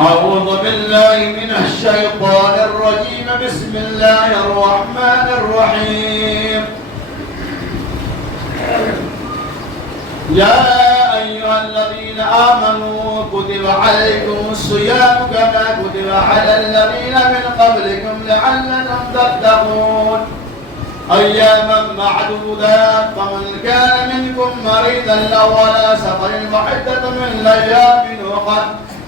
أعوذ بالله من الشيطان الرجيم. بسم الله الرحمن الرحيم. يا أيها الذين آمنوا كتب عليكم الصيام كما كتب على الذين من قبلكم لعلكم تتقون أياما معدودات فمن كان منكم مريضا أو على سفر فعدة من أيام أخر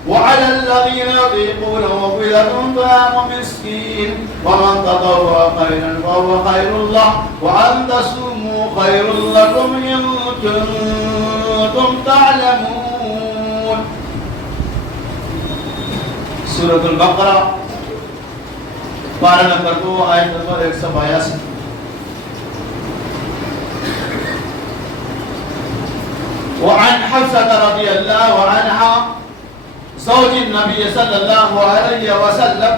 وعلى الذين يطيقونه فدية طعام مسكين ومن تطوع خيرا فهو خير له وأن تصوموا خير لكم إن كنتم تعلمون. سورة البقرہ پارہ نمبر 2 آیت نمبر 182. وعن حفصة رضي الله عنها زوج النبي صلى الله عليه وسلم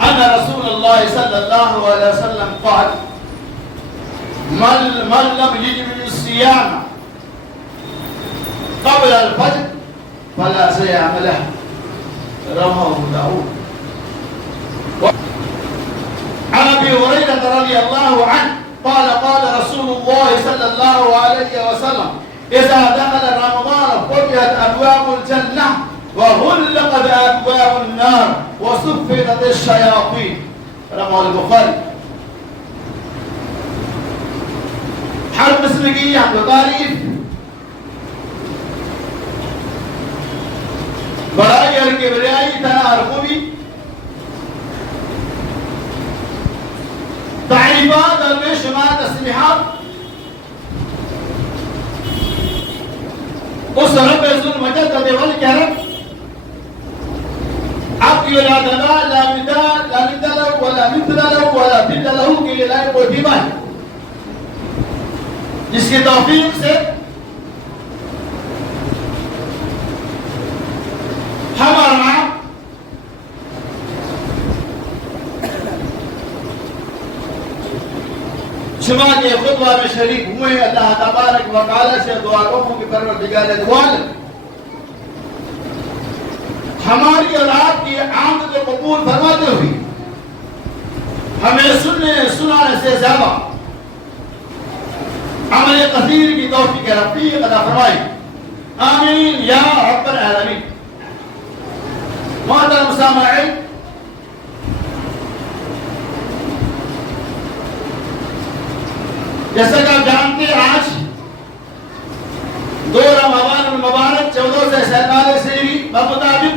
أن رسول الله صلى الله عليه وسلم قال من لم يجد الصيام قبل الفجر فلا صيام له. رواه أبو داود. عن أبي هريرة رضي الله عنه قال قال رسول الله صلى الله عليه وسلم إذا دخل رمضان فتحت أبواب الجنة وغلقت أبواب النار وصفدت الشياطين. رواه البخاري. ہر قسم کی حمد و تعریف بڑائی اور کبریائی ثنا اور خوبی تعریفات اور بے شمار تسبیحات اس رب ذوالمجد والکرم آپ کی لا دنا لا مثال لا مثل ولا مثل له ولا ضد له کے لیے لائق کوئی بھی ہے جس کی توفیق سے ہمارا جمعہ کے خطبہ میں شریک ہوئے. اللہ تبارک و تعالی سے دعا کروں کہ پروردگار عالم ہماری اور آپ کی آمد کو قبول فرماتے ہوئے ہمیں سنانے سے زیادہ عمل کثیر کی توفیق رفیق عطا فرمائے. آمین یا رب العالمین. محترم سامعین، جیسا کہ آپ جانتے ہیں آج 2 رمضان المبارک 14 سے 47 ہجری بمطابق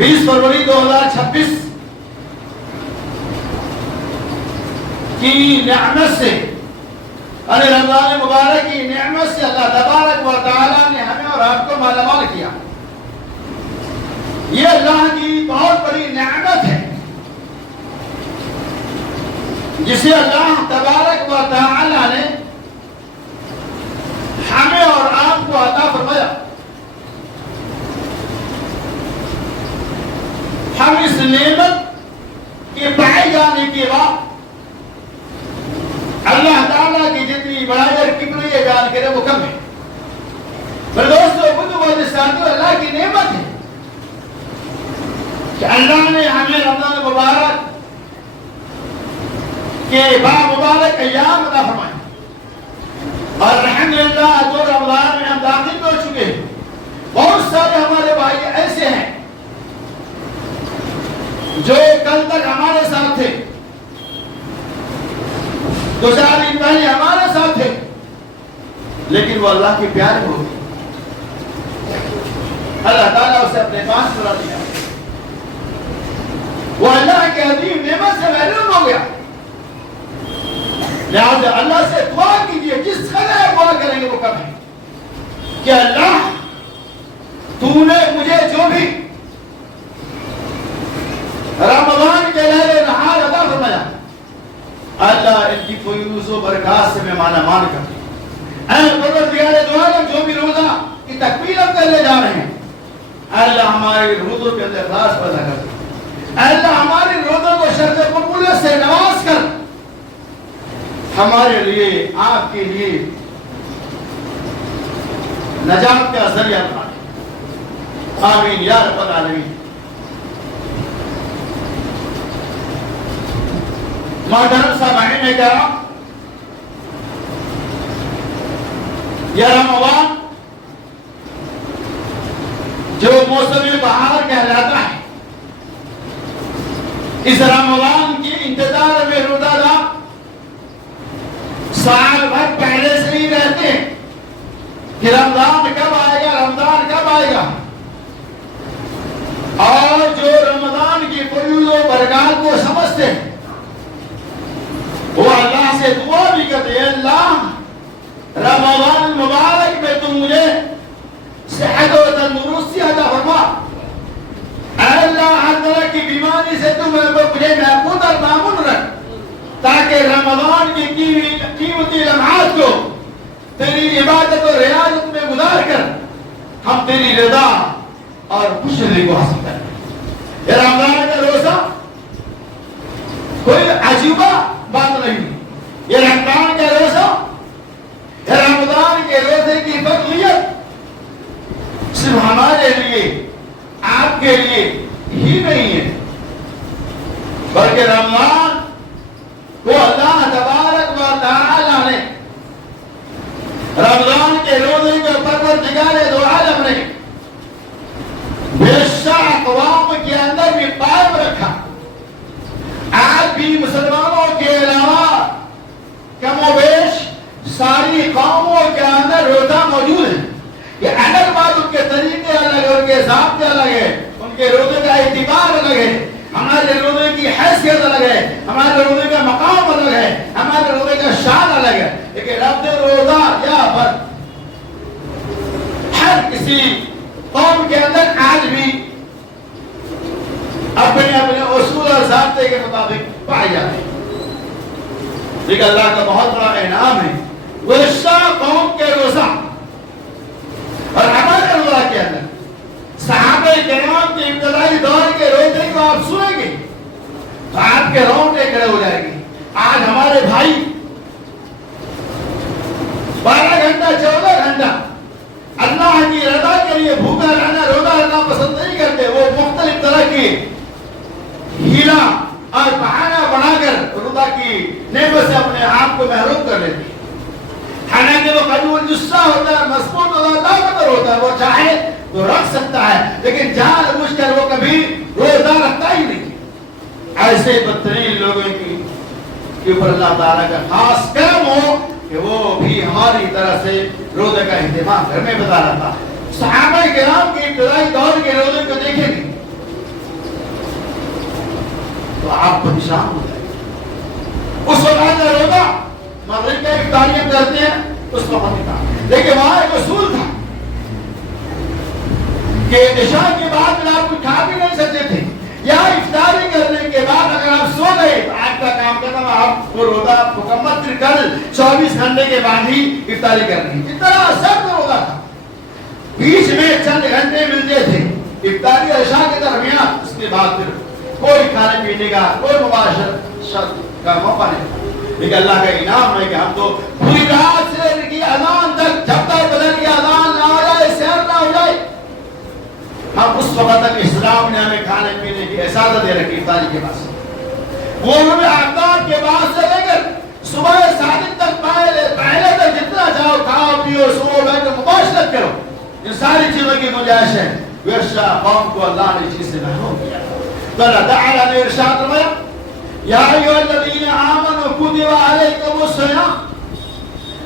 20 فروری 2026 کی نعمت سے رمضان مبارک کی نعمت سے اللہ تبارک و تعالی نے ہمیں اور آپ کو مالا مال کیا. یہ اللہ کی بہت بڑی نعمت ہے جسے اللہ تبارک و تعالی نے ہمیں اور آپ کو عطا فرمایا. ہم اس نعمت کے پائے جانے کے بعد اللہ تعالیٰ کی جتنی بڑائی اور کبریائی بیان کرے وہ کم ہے. پر دوستو اللہ کی نعمت ہے کہ اللہ نے ہمیں رمضان مبارک کے مبارک ایام عطا فرمائے اور الحمدللہ 2 رمضان میں ہم داخل ہو چکے ہیں. بہت سارے ہمارے بھائی ایسے ہیں جو کل تک ہمارے ساتھ تھے، 2 دن پہلے ہمارے ساتھ تھے، لیکن وہ اللہ کے پیارے ہو گئے. اللہ تعالیٰ اسے اپنے پاس بلا دیا. وہ اللہ کے عظیم نعمت سے محروم ہو گیا. لہذا اللہ سے دعا کیجئے، جس قدر دعا کریں گے وہ کم ہے کہ اللہ تو نے مجھے جو بھی رمضان کے لیل نہار عطا فرمایا، اللہ ان کی فیوز و برکات سے میں مالا مال کر. اے پروردگار عالم، جو بھی روزہ کی تکمیل ہم کرنے جا رہے ہیں، اللہ ہمارے روزوں کے اندر اخلاص پیدا کر. اللہ ہمارے روزوں کو شرط قبولیت سے نواز کر. ہمارے لیے، آپ کے لیے نجات کا ذریعہ بنا. آمین یا رب العالمین۔ محترم سامعین کرام، یہ رمضان جو موسم بہار کہلاتا ہے، اس رمضان کی انتظار میں روزہ دار سال بھر پہلے سے ہی رہتے ہیں کہ رمضان کب آئے گا، رمضان کب آئے گا، اور جو رمضان کی فضیلت و برکات کو سمجھتے ہیں وہ اللہ سے دعا بھی کرتے ہیں، اللہ رمضان مبارک میں تم مجھے صحت و تندرستی عطا فرما، اے اللہ ہر طرح کی بیماری سے تم مجھے محفوظ اور مامون رکھ، تاکہ رمضان کی قیمتی لمحات کو تیری عبادت و ریاضت میں گزار کر ہم تیری رضا اور خوشی کو حاصل کریں۔ یہ رمضان کا روزہ کوئی عجیبہ بات نہیں، یہ رمضان کا روزہ، یہ رمضان کے روزے کی فضیلت صرف ہمارے لیے آپ کے لیے ہی نہیں ہے، بلکہ رمضان کو اللہ تبارک و تعالی نے رمضان کے روزے کو پروردگار دو عالم نے بیشتر اقوام کے اندر بھی قائم رکھا۔ آج بھی مسلمانوں کے علاوہ کم و بیش ساری قوموں کے اندر روزہ موجود ہے۔ یہ الگ بات، ان کے طریقے الگ ہے، ان کے ضابطے الگ ہے، ان کے روزے کا اعتبار الگ ہے، ہمارے روزے کی حیثیت الگ ہے، ہمارے روزے کا مقام الگ ہے، ہمارے روزے کا شان الگ ہے، لیکن رب روزہ یہاں پر ہر کسی قوم کے اندر آج بھی اپنے اپنے اصول اور ضابطے کے مطابق پائے جاتے ہیں۔ لیکن اللہ کا بہت بڑا انعام ہے، گزشتہ قوم کے روزہ اور ہمارے روزہ کے اندر صحابہ کرام کے ابتدائی دور کے روزے کو آپ سنیں گے تو آپ کے رونگٹے کھڑے ہو جائیں گے۔ آج ہمارے بھائی 12 گھنٹہ 14 گھنٹہ اللہ کی رضا کے لیے بھوکا رہنا، روزہ رہنا پسند نہیں کرتے، وہ مختلف طرح کی ہیلا اور بہانہ بنا کر روزہ کی نعمت سے اپنے آپ کو محروم کر لیتے ہیں۔ حالانکہ وہ قلوب جسہ ہوتا ہے، مضبوط ہوتا ہے، طاقتور ہوتا ہے، وہ چاہے تو رکھ سکتا ہے، لیکن جان بوجھ کر وہ کبھی روزہ رکھتا ہی نہیں۔ ایسے بدترین لوگوں کے اوپر اللہ تعالیٰ کا خاص کرم ہو کہ وہ بھی ہماری طرح سے روزے کا اہتمام گھر میں بتا رہا تھا۔ صحابہ کرام کے ابتدائی دور کے روزے کو دیکھیں گے تو آپ پریشان ہو جائیں گے۔ اس وقت کا روزہ مغرب کا افطاریاں کرتے ہیں اس وقت تھا، لیکن وہاں ایک اصول تھا کہ عشاء کے بعد آپ کچھ کھا بھی نہیں سکتے تھے، یا افطاری کرنے کے بعد اگر آپ سو گئے تو آپ کا کام ختم، آپ کو روزہ مکمل، پھر کل 24 گھنٹے کے بعد ہی افطاری کرنی۔ اتنا سخت روزہ تھا، بیچ میں چند گھنٹے ملتے تھے افطاری اور عشاء کے درمیان، اس کے بعد پھر کوئی کھانے پینے کا کوئی مباشرت کا موقع نہیں۔ لیکن اللہ کا انعام ہے کہ ہم تو پوری رات سے لے کے اذان تک، جب تک بدل کی اذان نہ ہو جائے، سحر نہ ہو جائے، ہم اس وقت تک اسلام نے ہمیں کھانے پینے کی اجازت دے رکھی افطاری کے بعد سے۔ غروب آفتاب کے بعد سے لے کر صبح صادق تک پہلے تک جتنا چاہو کھاؤ پیو سو بیٹھ کر مباشرت کرو، ان ساری چیزوں کی گنجائش ہے۔ ورثہ قوم کو اللہ نے چیز سے محروم کیا۔ تو اللہ تعالیٰ نے ارشاد فرمایا، یا ایھا الذین آمنوا کتب علیکم الصیام،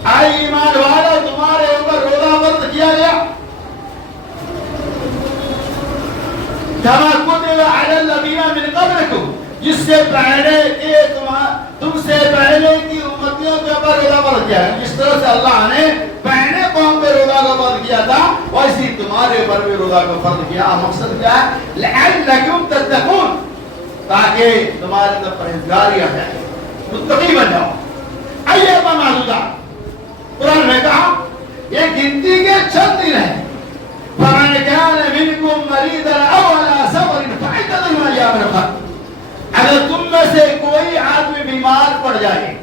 اے ایمان والو تمہارے اوپر روزہ فرض کیا گیا، کما کتب علی الذین من قبلکم، جس سے پہلے کہ تم سے پہلے کی امتیوں کے اوپر روزہ فرض کیا ہے۔ جس طرح سے اللہ نے پہلے قوم پہ روزہ کو فرض کیا تھا، ویسے تمہارے اوپر بھی روزہ کو فرض کیا۔ مقصد کیا ہے؟ لعلکم تتقون، تاکہ تمہارے اندر پرہیزگاری آ جائے، متقی بن جاؤ۔ ایاما معدودات، قرآن نے کہا یہ گنتی کے چند دن ہیں، فمن كان منكم مريضا او على سفر فعدة من ايام اخرى، اگر تم میں سے کوئی آدمی بیمار پڑ جائے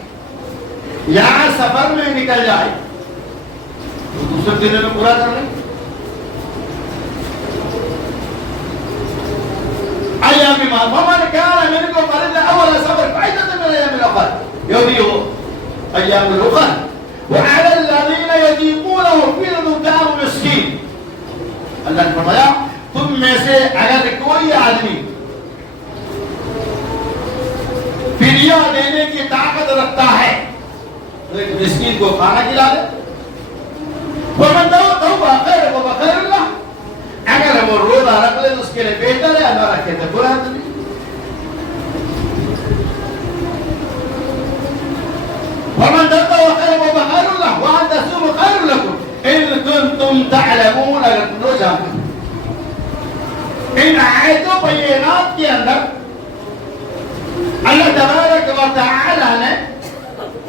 یا سفر میں نکل جائے تو دوسرے دنوں میں پورا کر لیں۔ فمن كان منكم مريضا أو على سفر فعدة من أيام أخرى يوم أيام الأخرى وعلى الذين يطيقونه فدية طعام مسكين. اللہ نے فرمایا تم میں سے اگر کوئی آدمی فدیہ دینے کی طاقت رکھتا ہے تو ایک مسکین کو کھانا کھلا دے. ومن توبہ خیر وبخیر اللہ، اگر وہ روزہ رکھ لے تو اس کے لیے بہتر ہے، اللہ رکھے تو برا نہیں. ومن توبہ خیر وبخیر اللہ وان تصوموا خیر لکم ان کنتم تعلمون، اگر تم لوگ جانتے. ان آیتوں بینات کے اندر اللہ تبارک و تعالی نے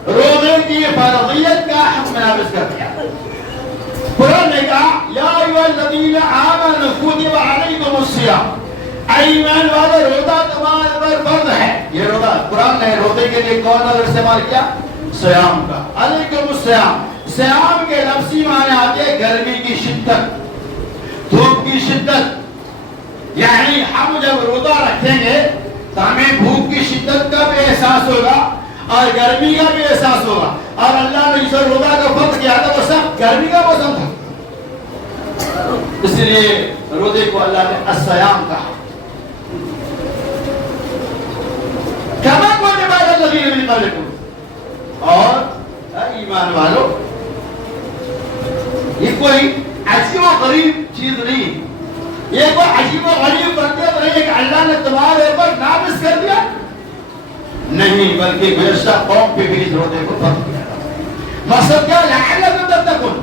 روزے کی فرضیت کا حکم نافذ کر دیا. قرآن نے کہا یا ایھا الذین آمنوا کتب علیکم الصیام، ایمان والے روزہ تمہارے پر فرض ہے. یہ روزہ قرآن نے روزے کے لیے کون لفظ استعمال کیا؟ صیام کا. علیکم الصیام، صیام کے لفظی معنی آتے ہیں گرمی کی شدت، دھوپ کی شدت. یعنی ہم جب روزہ رکھیں گے تو ہمیں بھوک کی شدت کا بھی احساس ہوگا اور گرمی کا بھی احساس ہوگا. اور اللہ نے جس روزہ کا فرض کیا تھا وہ سب گرمی کا موسم تھا، اس لیے روزے کو اللہ نے الصیام کہا. کما کتب علی الذین من قبلکم، اور ایمان والو یہ کوئی عجیب و غریب چیز نہیں، یہ کوئی عجیب و غریب بندے نہیں ہے کہ اللہ نے تمہارے اوپر نافذ کر دیا نہیں، بلکہ گزشتہ قوم پہ بھی اس روزے کو فرض کیا. مقصد کیا؟ لعلکم تتقون،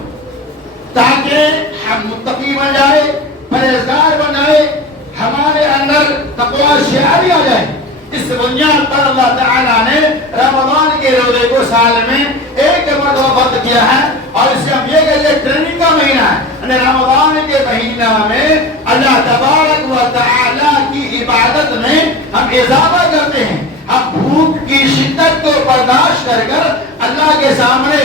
تاکہ ہم متقی بن جائے، پرہیزگار بن جائے، ہمارے اندر تقوی شعاری آ جائے. اس بنیاد پر اللہ تعالیٰ نے رمضان کے روزے کو سال میں ایک مرتبہ فرض کیا ہے، اور اسے ہم یہ کہتے ہیں ٹریننگ کا مہینہ ہے. رمضان کے مہینہ میں اللہ تبارک و تعالیٰ کی عبادت میں ہم اضافہ کرتے ہیں. ہم بھوک کی شدت کو برداشت کر کر اللہ کے سامنے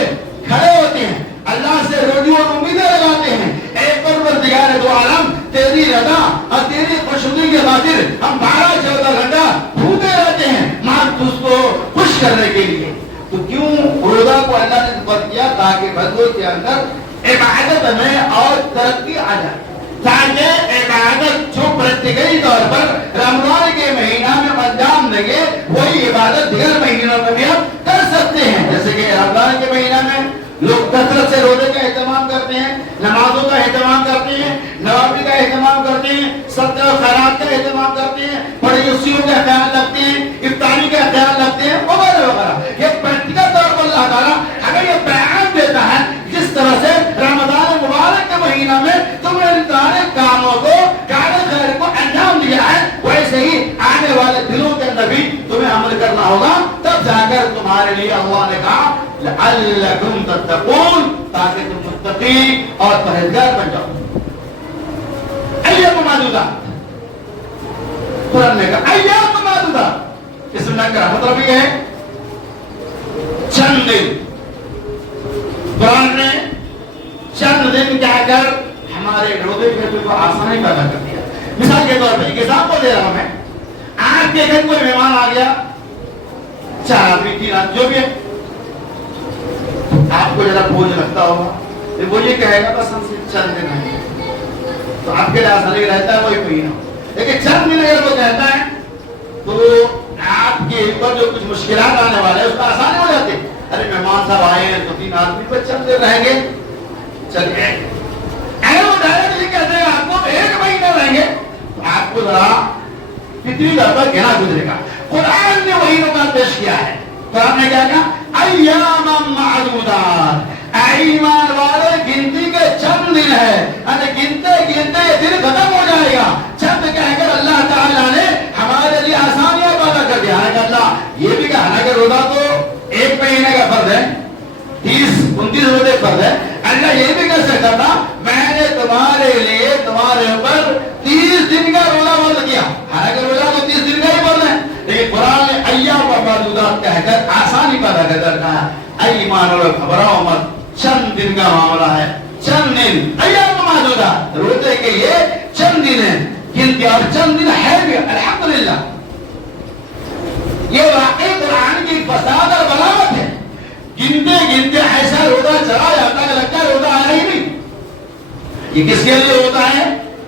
کھڑے ہوتے ہیں، اللہ سے روزی اور امیدیں لگاتے ہیں. اے پروردگار دو عالم، تیری رضا اور تیری خوشنودی کی خاطر ہم 12-14 گھنٹہ بھوکے رہتے ہیں ماں تجھ کو خوش کرنے کے لیے. تو کیوں روزہ کو اللہ نے فرض کیا؟ تاکہ بندوں کے اندر عبادت میں اور ترقی آ جائے، تاکہ عبادت جو پریکٹیکلی طور پر رمضان کے مہینہ میں انجام دیں گے وہی عبادت دیگر مہینوں میں بھی ہم کر سکتے ہیں. جیسے کہ رمضان کے مہینہ میں لوگ کثرت سے روزے کا اہتمام کرتے ہیں، نمازوں کا اہتمام کرتے ہیں، نوافل کا اہتمام کرتے ہیں، صدقہ و خیرات کا اہتمام کرتے ہیں، پڑوسیوں کا خیال رکھتے ہیں، افطاری کا خیال رکھتے ہیں وغیرہ وغیرہ. یہ پریکٹیکل طور پر اللہ تعالیٰ ہمیں یہ پیغام دیتا ہے جس طرح سے رمضان مبارک کے مہینہ میں تم نے ان سارے کاموں کو کار خیر کو انجام دیا ہے، ویسے ہی آنے والے دنوں کے اندر بھی تمہیں عمل کرنا ہوگا. تب جا کر تمہارے لیے اللہ نے کہا لعلکم تتقون، تاکہ تم متقی اور پرہیزگار بن جاؤ. ایام معدودات، قرآن نے کہا ایام معدودات، اس میں کا مطلب یہ ہے چند دن. قرآن نے چند دن کہہ کر ہمارے روزے کے کو آسانی پیدا کر دیا. مثال کے طور پر ایک ایگزامپل دے رہا ہوں میں. آپ کے گھر کوئی مہمان آ گیا، 4 آدمی 3 آدمی جو بھی ہے، آپ کو ذرا بوجھ لگتا ہوگا، وہ یہ کہے گا بس ہم سے چند دن ہیں، تو آپ کے لیے آسانی رہتا ہے وہی مہینہ. لیکن چند دن اگر وہ کہتا ہے تو آپ کے اوپر جو کچھ مشکلات آنے والے ہیں اس کا آسانی ہو جاتی ہے. ارے مہمان صاحب آئے ہیں تو 3 آدمی پر چند دن رہیں گے، چلیے. اگر وہ ڈائریکٹلی کہتے ہیں آپ کو 1 مہینہ رہیں گے تو آپ کو ذرا کتنی دفعہ گنا گزرے گا. قرآن نے وہی نکات پیش کیا ہے. قرآن نے کیا کہا؟ ایام معدودات، ایمان والے گنتی کے چند دن ہے، گنتے گنتے یہ دن ختم ہو جائے گا. چند کہہ کر اللہ تعالیٰ نے ہمارے لیے آسانیاں پیدا کر دیا ہے. اللہ یہ بھی کہا نا کہ روزہ تو 1 مہینے کا فرض ہے، 30-29 روزے فرض ہے. اللہ یہ بھی کہہ سکتا تھا میں نے تمہارے لیے تمہارے اوپر 30 دن کا روزہ فرض کیا، حالانکہ روزہ تو 30 دن کا ہی فرض ہے. لیکن قرآن نے ایام معدودات کہہ کر آسانی پیدا کر کہا ایمان والو گھبراؤ مت، چند دن کا معاملہ ہے، چند دن. ایام معدودات، روزے کے یہ چند دن ہیں گنتی، اور چند دن ہے بھی الحمدللہ. یہ واقعی قرآن کی فساد اور بلاوت ہے. گنتے گنتے ایسا روزہ چلا جاتا ہے کہ لگتا ہے روزہ آیا ہی نہیں. یہ کس کے لیے ہوتا ہے؟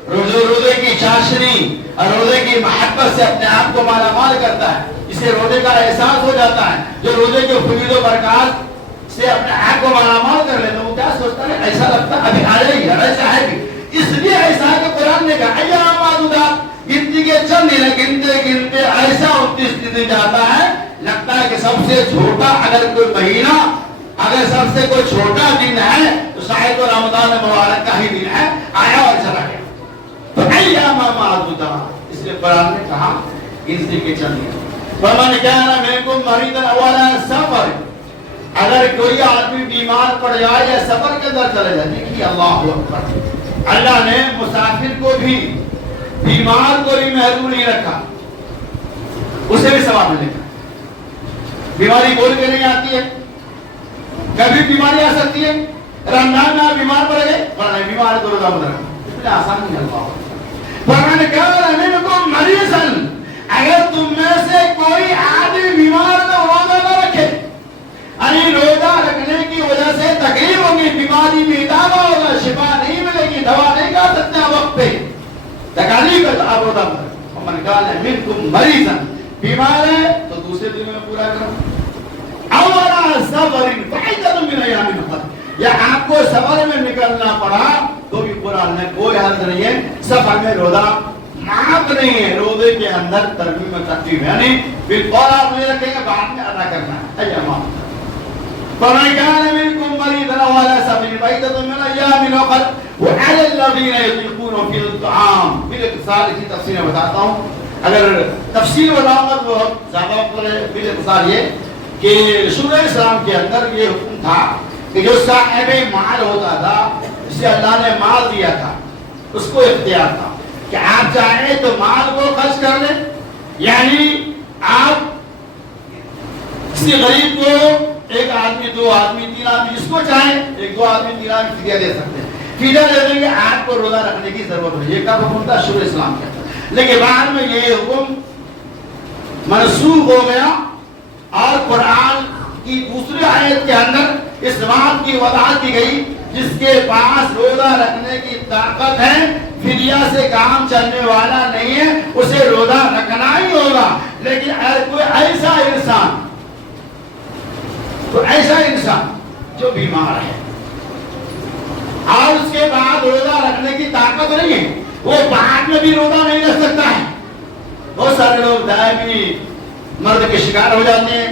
روزے کی چاشنی اور روزے کی محبت سے اپنے آپ کو مالا مال کرتا ہے. اسے روزے کا احساس ہو جاتا ہے. جو روزے کے فضیلت و برکات سے اپنے آپ کو مالا مال کر لیتا ہے وہ کیا سوچتا ہے؟ ایسا لگتا ہے ابھی آیا ہی ہے، ایسا ہے بھی. اس لیے ایسا ہے کہ قرآن نے کہا ایام معدودات، گنتی کے چند دن گنتے گنتے ایسا 29 دن جاتا ہے لگتا ہے کہ سب سے چھوٹا اگر کوئی مہینہ، اگر سب سے کوئی چھوٹا دن ہے تو شاید وہ رمضان مبارک کا ہی دن ہے، آیا اور چلا گیا. تو ایام معدودات، اس لیے قرآن نے کہا گنتی کے چند دن. فمن کان منکم مریضا او علی سفر، اگر کوئی آدمی بیمار پڑ جائے یا سفر کے اندر چلے جائے. دیکھیے اللہ اکبر، اللہ نے مسافر کو بھی بیمار کو بھی محروم نہیں رکھا، اسے بھی ثواب ملے گا. بیماری بول کے نہیں آتی ہے، کبھی بیماری آ سکتی ہے. رمضان میں بیمار پڑ گئے، ورنہ بیمار ہے تو روزہ مت رکھو، اس میں آسان نہیں ہے. فمن کان منکم مریضا، اگر تم میں سے کوئی آدمی بیمار تو روزہ نہ رکھے. یعنی روزہ رکھنے کی وجہ سے تکلیف ہوگی، بیماری میں دوا ہوگا، شفا نہیں ملے گی، دوا نہیں کھا سکتے آپ وقت پہ، تکلیف ہے تو آپ روزہ مت رکھو. فمن کان منکم مریضا، بیمار ہے تو دوسرے دن میں پورا کرو. او علی سفر فعدۃ من ایام اخر، یا آپ کو سفر میں نکلنا پڑا تو بھی قرآن نے کوئی حرج نہیں ہے، سفر میں روزہ معاف نہیں ہے. روزے کے اندر ترغیب و ترغیب ہے، یعنی بالفور آپ نہیں رکھیں گے، بعد میں ادا کرنا ہے. ایام فمن كان منكم مريضا او على سفر فعدة من ايام اخر وعلى الذين يطيقون فيه الطعام. بالاختصار کی تفسیر بتاتا ہوں، اگر تفسیر بتاؤں گا تو زیادہ وقت لگے. بالاختصار یہ کہ رسول اسلام کے اندر یہ حکم تھا کہ جو صاحب مال ہوتا تھا، جسے اللہ نے مال دیا تھا، اس کو اختیار تھا کہ آپ چاہیں تو مال کو خرچ کر لیں، یعنی آپ کسی غریب کو ایک آدمی، دو آدمی، تین آدمی، جس کو چاہیں ایک دو آدمی، تین آدمی فدیہ دے سکتے ہیں. فدیہ دے دیں گے، آپ کو روزہ رکھنے کی ضرورت ہے. یہ کب حکم تھا؟ شروع اسلام کے اندر. لیکن بعد میں یہ حکم منسوخ ہو گیا اور قرآن کی دوسری آیت کے اندر اس بات کی وضاحت کی گئی جس کے پاس روزہ رکھنے کی طاقت ہے، فدیہ سے کام چلنے والا نہیں ہے، اسے روزہ رکھنا ہی ہوگا. لیکن اگر کوئی ایسا انسان جو بیمار ہے اور اس کے بعد روزہ رکھنے کی طاقت نہیں ہے، وہ بعد میں بھی روزہ نہیں رکھ سکتا ہے. بہت سارے لوگ دائمی مرض کے شکار ہو جاتے ہیں،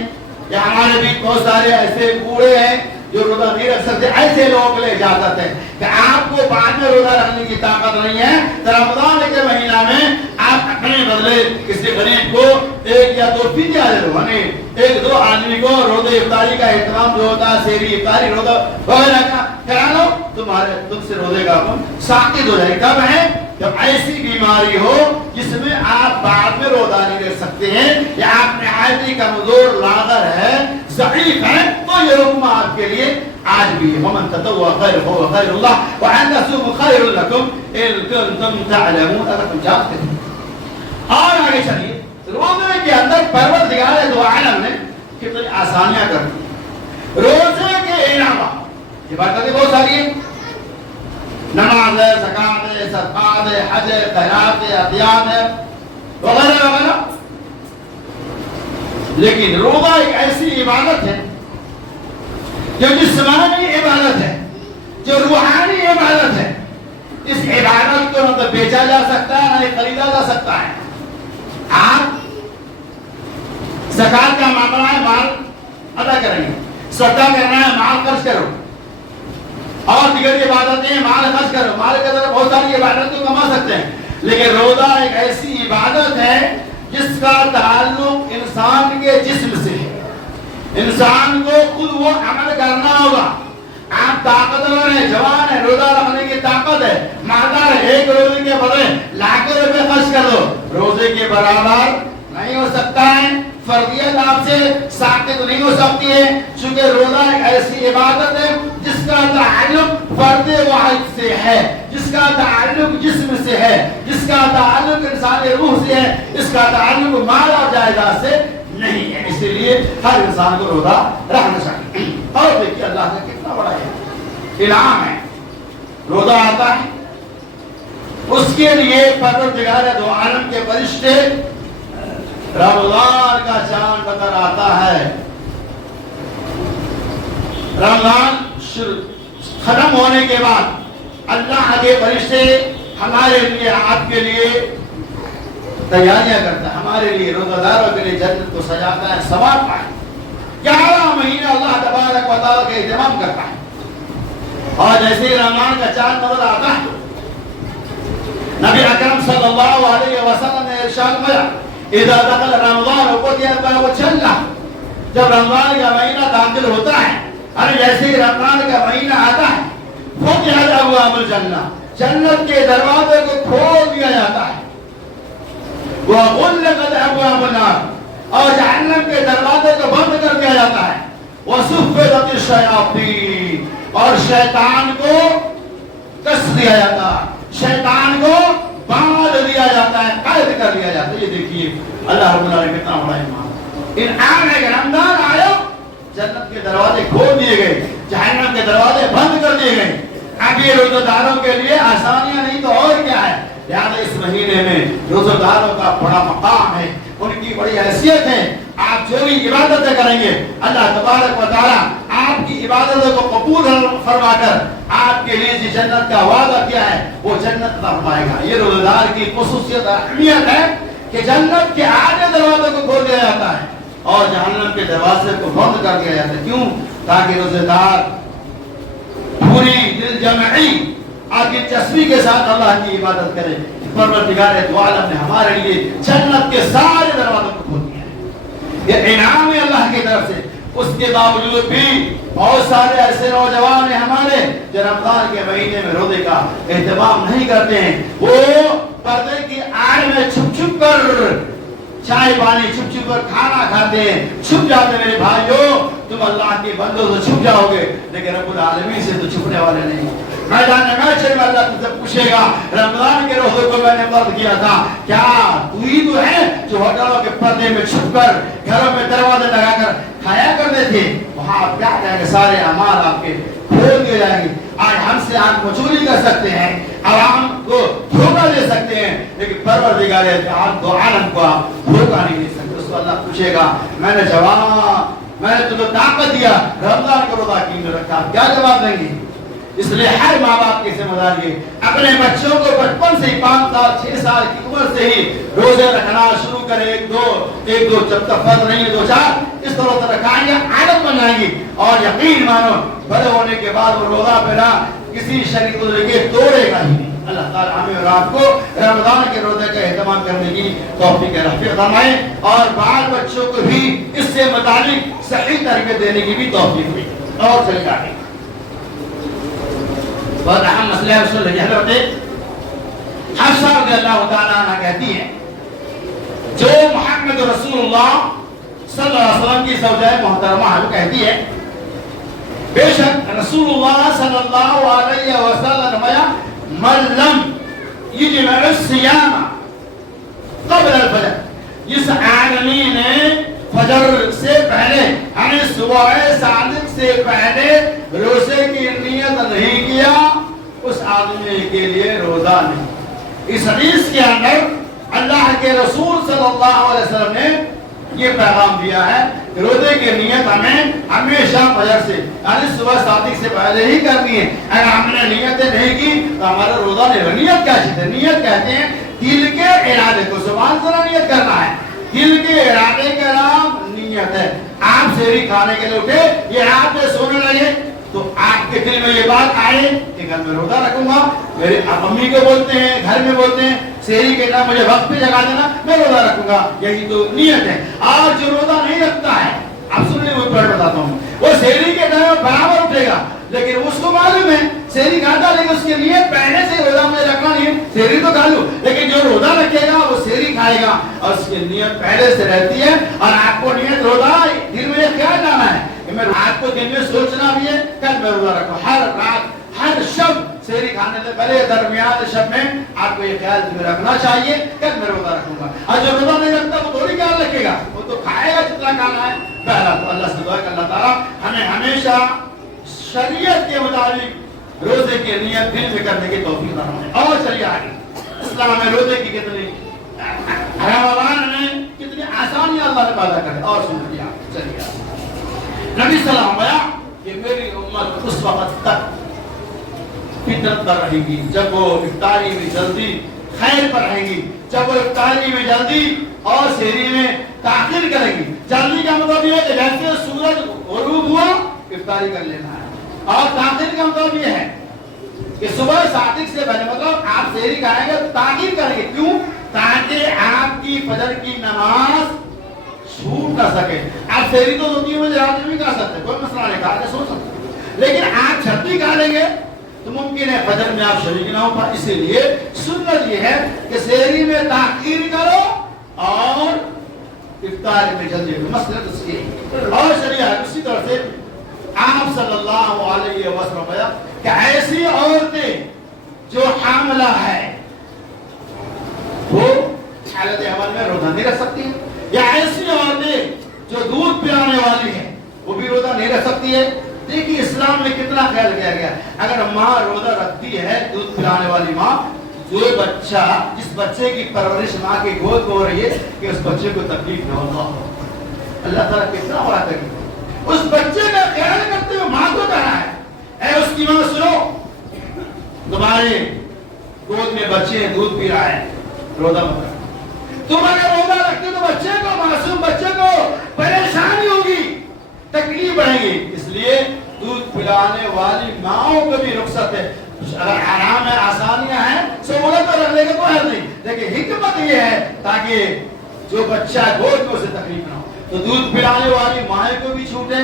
یا ہمارے بھی بہت سارے ایسے بوڑھے ہیں جو روزہ نہیں رکھ سکتے. ایسے لوگ لے جاتے ہیں کہ آپ کو بعد میں روزہ رکھنے کی طاقت نہیں ہے تو رمضان کے مہینہ میں آپ اپنے بدلے کسی غریب کو ایک یا دو فدیہ دے دو، یعنی ایک دو آدمی کو روزے افطاری کا اہتمام جو ہوتا ہے، سحری افطاری روزہ وغیرہ کا کرا لو، تم سے روزے کا حکم ساقط ہو جائے. کب ہے؟ جب ایسی بیماری ہو جس میں آپ بعد میں روزہ نہیں رکھ سکتے ہیں، یا آپ نہایت کمزور لاغر ہے، ضعیف ہے، تو یہ حکم آپ کے لیے آج بھی ہے. ومن تطوع خیر فهو خیر اللہ وان تصوموا خیر لکم ان کنتم تعلمون، اگر تم جانتے ہیں. اور آگے چلیے، روزے کے اندر پروردگار دو عالم نے کتنی آسانیاں کر دی. روزے کے علاوہ عبادتیں بہت ساری ہیں، نماز ہے، زکات ہے، صدقات ہے، حج ہے، خیرات ہے، عطیات ہے، وغیرہ وغیرہ. لیکن روزہ ایک ایسی عبادت ہے جو جسمانی عبادت ہے، جو روحانی عبادت ہے. اس عبادت کو نہ تو بیچا جا سکتا ہے، نہ خریدا جا سکتا ہے. آپ زکات کا معاملہ ہے، مال ادا کریں گے، صدقہ کرنا ہے، مال خرچ کرو، اور دیگر عبادتیں مال خرچ کرو. مال کے اندر بہت ساری عبادتیں کما سکتے ہیں، لیکن روزہ ایک ایسی عبادت ہے جس کا تعلق انسان کے جسم سے ہے. انسان کو خود وہ عمل کرنا ہوگا. آپ طاقتور ہیں، جوان ہیں، روزہ رکھنے کی طاقت ہے، مالدار ہے، ایک روزے کے بدلے لاکھوں روپے خرچ کر دو، روزے کے برابر نہیں ہو سکتا ہے. فرضیت آپ سے ساقط نہیں ہو سکتی ہے، چونکہ روزہ ایک ایسی عبادت ہے جس کا تعلق فرد واحد سے ہے، جس کا تعلق جسم سے ہے، جس کا تعلق انسانی روح سے ہے، اس کا تعلق مال اور جائیداد سے نہیں ہے. اس لیے ہر انسان کو روزہ رکھنا چاہیے. اور دیکھیے اللہ کا کتنا بڑا انعام ہے. روزہ آتا ہے اس کے لیے پروردگار دو عالم کے فرشتے رمضان کا چاند بدر آتا ہے. رمضان ختم ہونے کے بعد اللہ کے فرشتے ہمارے لیے آپ کے لیے تیاریاں کرتا ہے. ہمارے لیے روزہ داروں کے لیے جنت کو سجاتا ہے, سنوارتا ہے. 11 مہینہ اللہ تبارک و تعالیٰ کا اہتمام کرتا ہے. اور جیسے ہی رمضان کا چاند بدر آتا ہے نبی اکرم صلی اللہ علیہ وسلم نے ارشاد فرمایا اذا دخل رمضان وقضي الباب وجل. جب رمضان کا مہینہ داخل ہوتا ہے اور جیسے ہی رمضان کا مہینہ آتا ہے فتحت ابواب الجنہ, جنت کے دروازے کو کھول دیا جاتا ہے. وغلقت ابواب النار, اور جہنم کے دروازے کو بند کر دیا جاتا ہے. وصفدت الشیاطین, اور شیطان کو کس دیا جاتا ہے, شیطان کو باندھ دیا جاتا ہے, قید کر دیا جاتا ہے. یہ دیکھیے اللہ رب العالمین کتنا بڑا انعام ہے کہ رمضان آیا, جنت کے دروازے کھول دیے گئے, جہنم کے دروازے بند کر دیے گئے. اب یہ روزہ داروں کے لیے آسانیاں نہیں تو اور کیا ہے. لہٰذا اس مہینے میں روزہ داروں کا بڑا مقام ہے, ان کی بڑی حیثیت ہے. آپ جو بھی عبادتیں کریں گے اللہ تبارک و تعالیٰ آپ کی عبادتوں کو قبول فرما کر آپ کے لیے جس جنت کا وعدہ کیا ہے وہ جنت عطا فرمائے گا. یہ روزہ دار کی خصوصیت اہمیت ہے کہ جنت کے آدھے دروازوں کو کھول دیا جاتا ہے اور جہنم کے دروازے کو بند کر دیا جاتا ہے. کیوں؟ تاکہ روزہ دار پوری دل جمعی اور دلچسپی کے ساتھ اللہ کی عبادت کرے. پروردگار دو عالم نے ہمارے لیے جنت کے سارے دروازوں کو کھول دیا ہے. یہ انعام ہے اللہ کی طرف سے. اس کے باوجود بھی بہت سارے ایسے نوجوان ہیں ہمارے جو رمضان کے مہینے میں روزے کا اہتمام نہیں کرتے ہیں. وہ پردے کی آڑ میں چھپ چھپ کر چائے پانی, چھپ چھپ کر کھانا کھاتے ہیں, چھپ جاتے. میرے بھائیو, تم اللہ کے بندوں سے چھپ جاؤ گے لیکن رب العالمین سے تو چھپنے والے نہیں. میدان محشر میں اللہ تم سے پوچھے گا رمضان کے روزے کو میں نے فرض کیا تھا, کیا تو ہی تو ہے جو ہوٹلوں کے پردے میں چھپ کر گھروں میں دروازے لگا کر کھایا کرتے تھے. وہاں آپ کیا کہیں گے, سارے اعمال آپ کے کھول دیے جائیں گے. آج ہم سے آنکھ مچولی کر سکتے ہیں, عوام کو دھوکہ دے سکتے ہیں, لیکن پروردگار دو عالم کو آپ دھوکہ نہیں دے سکتے. اس کو اللہ پوچھے گا میں نے جواب, میں نے تمہیں طاقت دیا, رمضان کا روزہ کیوں نہیں رکھا, کیا جواب دیں گے؟ اس لیے ہر ماں باپ کی ذمہ داری ہے اپنے بچوں کو بچپن سے ہی 5 سال 6 سال کی عمر سے ہی روزے رکھنا شروع کرے. ایک دو جب تک فرض نہیں ہے 2 4 اس طرح سے رکھائیں گے, عادت بن جائیں گی. اور یقین مانو بڑے ہونے کے بعد وہ روزہ بنا کسی شریعت کو لے کے توڑے گا ہی نہیں. اللہ تعالیٰ ہمیں اور آپ کو رمضان کے روزے کا اہتمام کرنے کی توفیق رفیق فرمائے اور بال بچوں کو بھی اس سے متعلق صحیح تربیت دینے کی بھی توفیق ہوئی. اور چلے آگے بہت اہم مسئلہ ہے, اس کو لے حضرت حفصہ رضی اللہ تعالیٰ عنہ کہتی ہے جو محمد رسول اللہ صلی اللہ علیہ وسلم کی زوجہ محترمہ ہے, وہ کہتی ہے بے شک رسول اللہ صلی اللہ علیہ وسلم فرمایا من لم یجمع الصیام قبل الفجر, جس آدمی نے فجر سے پہلے یعنی صبح صادق سے پہلے روزے کی نیت نہیں کیا اس آدمی کے لیے روزہ نہیں. اس حدیث کے اندر اللہ کے رسول صلی اللہ علیہ وسلم نے یہ پیغام دیا ہے کہ روزے کی نیت ہمیں ہمیشہ فجر سے یعنی صبح صادق سے پہلے ہی کرنی ہے. اگر ہم نے نیتیں نہیں کی تو ہمارا روزہ نہیں. نیت کیا چیز ہے؟ نیت کہتے ہیں دل کے ارادے کو, زبان سے نیت کرنا ہے, دل کے ارادے کا نام نیت ہے. آپ سحری کھانے کے لیے اٹھے, یہ رات میں سونے لگے تو آپ کے دل میں یہ بات آئے کہ کل میں روزہ رکھوں گا. میرے امی کو بولتے ہیں, گھر میں بولتے ہیں سحری کے نام مجھے وقت پہ جگا دینا, میں روزہ رکھوں گا. یہی تو نیت ہے. آج جو روزہ نہیں رکھتا ہے, آپ سن لیں, وہ پڑھ بتاتا ہوں, وہ سحری کے ٹائم برابر اٹھے گا لیکن اس کو معلوم ہے سحری کھاتا لیکن اس کے لیے پہلے سے روزہ مجھے رکھنا نہیں ہے. سحری تو کھا لوں لیکن جو روزہ رکھے گا وہ سحری کھائے گا اور اس کی نیت پہلے سے رہتی ہے. اور آپ کو نیت روزہ دل میں خیال لانا ہے کہ میں رات کو دن میں سوچنا بھی ہے کل میں روزہ رکھوں. ہر رات ہر شب سحری کھانے سے پہلے درمیان شب میں آپ کو یہ خیال رکھنا چاہیے کل میں روزہ رکھوں گا. اور جو روزہ نہیں رکھتا وہ تھوڑی خیال رکھے گا, وہ تو کھائے گا کتنا کھانا ہے. پہلا تو اللہ سے دعا کہ اللہ تعالیٰ ہمیں ہمیشہ شریعت کے مطابق روزے کی نیت دل میں کرنے کی توفیق فرمائے. اور شریعت اسلام میں روزے کی کتنی رمضان میں کتنی آسانیاں اللہ نے پیدا کرے. اور سن لیا چلیے نبی صلی اللہ علیہ وسلم فرمایا کہ میری امت اس وقت تک فطرت پر رہے گی جب وہ افطاری میں جلدی خیر پر رہے گی, جب وہ افطاری میں جلدی اور سحری میں تاخیر کرے گی. جلدی کا مطلب یہ ہے کہ جیسے سورج غروب ہوا افطاری کر لینا ہے, اور تاخیر کا مطلب یہ ہے کہ صبح صادق سے پہلے مطلب آپ سحری کھائیں گے تاخیر کریں گے. کیوں؟ تاکہ آپ کی فجر کی نماز چھوٹ نہ سکے. آپ سحری تو 2-3 بجے رات میں بھی کھا سکتے, کوئی مسئلہ نہیں, کھا کے سو سکتے, لیکن آپ جلدی کھا لیں گے تو ممکن ہے فجر میں آپ شریک نہ ہو پائے. اسی لیے سنت یہ ہے کہ سحری میں تاخیر کرو اور افطار میں جلدی کرو. مسئلہ اس کی اور شریعت اسی طرح سے آپ صلی اللہ علیہ وسلم کہ ایسی عورتیں جو حاملہ ہے وہ حالت حمل میں روزہ نہیں رکھ سکتی ہیں, یا ایسی عورتیں جو دودھ پلانے والی ہیں وہ بھی روزہ نہیں رکھ سکتی ہے. دیکھیے اسلام میں کتنا خیال کیا گیا. اگر ماں روزہ رکھتی ہے, دودھ پلانے والی ماں, جو بچہ جس بچے کی پرورش ماں کی گود میں ہو رہی ہے کہ اس بچے کو تکلیف نہ ہو, اللہ تعالیٰ کتنا بڑا تکلیف اس بچے کا خیال کرتے ہوئے ماں کو کہا ہے اے اس کی ماں سنو, تمہارے گود میں بچے دودھ پی رہا ہے, روزہ مت رکھو. تم اگر روزہ رکھتے تو بچے کو, معصوم بچے کو پریشانی ہوگی, تکلیف بڑھے گی. اس لیے دودھ پلانے والی ماؤں کو بھی رخصت ہے. اگر آرام ہے, آسانیاں ہیں, سہولت تو رکھنے کا کوئی حل نہیں, لیکن حکمت یہ ہے تاکہ جو بچہ گود میں اسے تکلیف نہ ہو. تو دودھ پلانے والی مائیں کو بھی چھوٹے.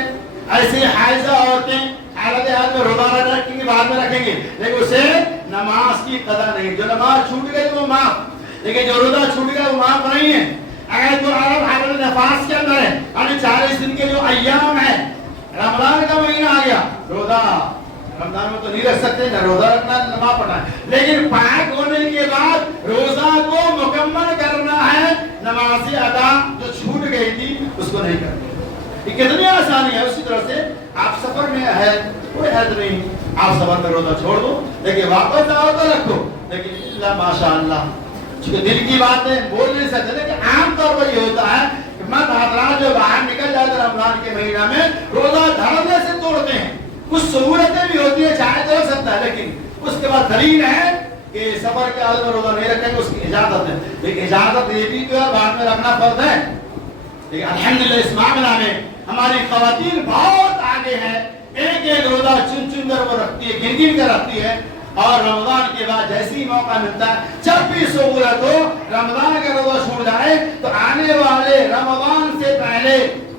ایسے حائضہ عورتیں حالت حال میں روزہ نہ رکھیں گے, بعد میں رکھیں گے, لیکن اسے نماز کی قضا نہیں. جو نماز چھوٹ گئی وہ معاف, لیکن جو روزہ چھوٹ گیا وہ معاف نہیں ہے. اگر جو عرب حالت نفاس کے اندر ہے, یعنی 40 دن کے جو ایام ہے, رمضان کا مہینہ آ گیا, روزہ رمضان میں تو نہیں رکھ سکتے, نہ روزہ رکھنا نماز پڑھنا ہے, لیکن پاک ہونے کے بعد روزہ کو مکمل کرنا ہے. نماز ادا جو چھوٹ گئی تھی اس کو نہیں کرنا. یہ کتنی آسانی ہے. اسی طرح سے آپ سفر میں ہے, کوئی حد نہیں, آپ سفر میں روزہ چھوڑ دو, لیکن واپس آؤ تو رکھو, لیکن اللہ ماشاء اللہ چونکہ دل کی باتیں بول نہیں سکتے, لیکن عام طور پر یہ ہوتا ہے کہ مرد حضرات جو باہر نکل جاتے ہیں رمضان کے مہینہ میں روزہ دھڑنے سے توڑتے ہیں. کچھ سہولتیں بھی ہوتی ہیں, چاہے تو رکھ سکتا ہے, لیکن اس کے بعد دلیل ہے کہ سفر کے حال میں روزہ نہیں رکھیں گے, اس کی اجازت ہے. لیکن اجازت یہ بھی جو ہے بعد میں رکھنا فرض ہے. لیکن الحمدللہ اس معاملہ میں ہماری خواتین بہت آگے ہیں. ایک روزہ چن چن کر وہ رکھتی ہے, گن گن کر رکھتی ہے, اور رمضان کے بعد جیسے ہی موقع ملتا ہے, جب بھی سہولت ہو, رمضان کا روزہ چھوٹ جائے تو آنے والے رمضان سے پہلے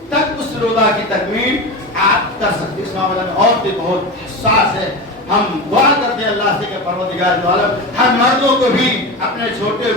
تک اس روزہ کی تکمیل آپ کر سکتے. اس معاملے میں عورتیں بہت حساس ہے. ہم دعا کرتے ہیں اللہ سے کہ پروردگار دو عالم ہم مردوں کو بھی اپنے چھوٹے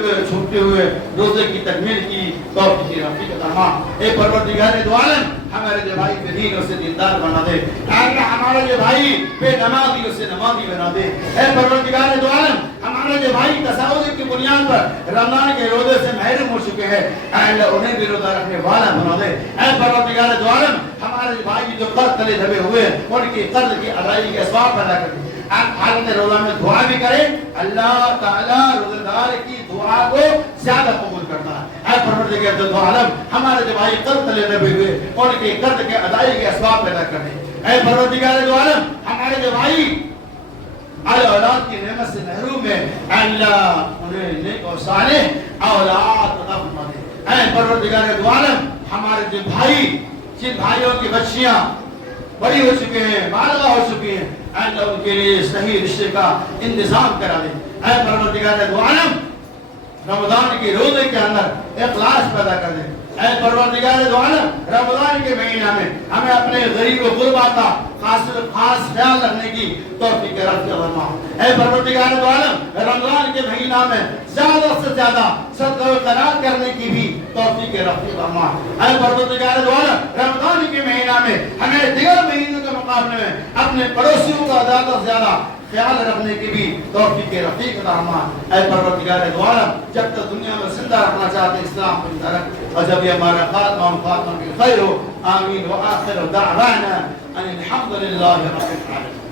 ہوئے روزے کی تکمیل کی توفیق رفیق فرما. اے پروردگار دو عالم ہمارے جو بھائی بے دین اسے دیندار بنا دے, ہمارے جو بھائی بے نمازی اسے نمازی بنا دے. اے پروردگار دو عالم ہمارے جو بھائی تصاویر کی بنیاد پر رمضان کے روزے سے محروم ہو چکے ہیں, اے اللہ انہیں بھی روزہ رکھنے والا بنا دے. اے پروردگار دو عالم ہمارے بھائی جو قرض تلے دبے ہوئے ہیں ان کی قرض کی ادائیگی کے اسباب پیدا کر دے. آپ حالت روزہ میں دعا بھی کریں, اللہ تعالیٰ روزدار کی دعا کو زیادہ قبول کرتا ہے. اے پروردگار دو عالم ہمارے جو بھائی قرض تلے دبے ہوئے ان کی قرض کے ادائیگی کے اسباب پیدا کر دے. اے پروردگار دو عالم ہمارے جو بھائی اولاد کی نعمت سے محروم ہے, اللہ انہیں نیک اور صالح اولاد عطا فرما دے. اے پروردگار دو عالم ہمارے جو بھائی جن بھائیوں کی بچیاں بڑی ہو چکے ہیں, بالغ ہو چکی ہیں, اللہ ان کے لیے صحیح رشتے کا انتظام کرا دے. اے پروردگار دو عالم رمضان کے روزے کے اندر اخلاص پیدا کر دے. اے پروردگار دو عالم رمضان کے مہینہ میں ہمیں اپنے غریب و غربا کا خاص خیال رکھنے کی توفیق عطا فرما. اے پروردگار دو عالم رمضان کے مہینہ میں زیادہ سے زیادہ صدقہ و خیرات کرنے کی بھی توفیق عطا فرما. اے پروردگار دو عالم رمضان کے مہینہ میں ہمیں دیگر مہینوں کے مقابلے میں اپنے پڑوسیوں کا زیادہ سے زیادہ خیال رکھنے کی بھی توفیق رفیق عطا فرما۔ اے پروردگار دو عالم، جب تک دنیا میں زندہ رکھنا چاہتے اسلام کو زندہ رکھ، اور جب یہ ہمارا خاتمہ بالخیر ہو، آمین۔ وآخر دعوانا ان الحمد للہ رب العالمین۔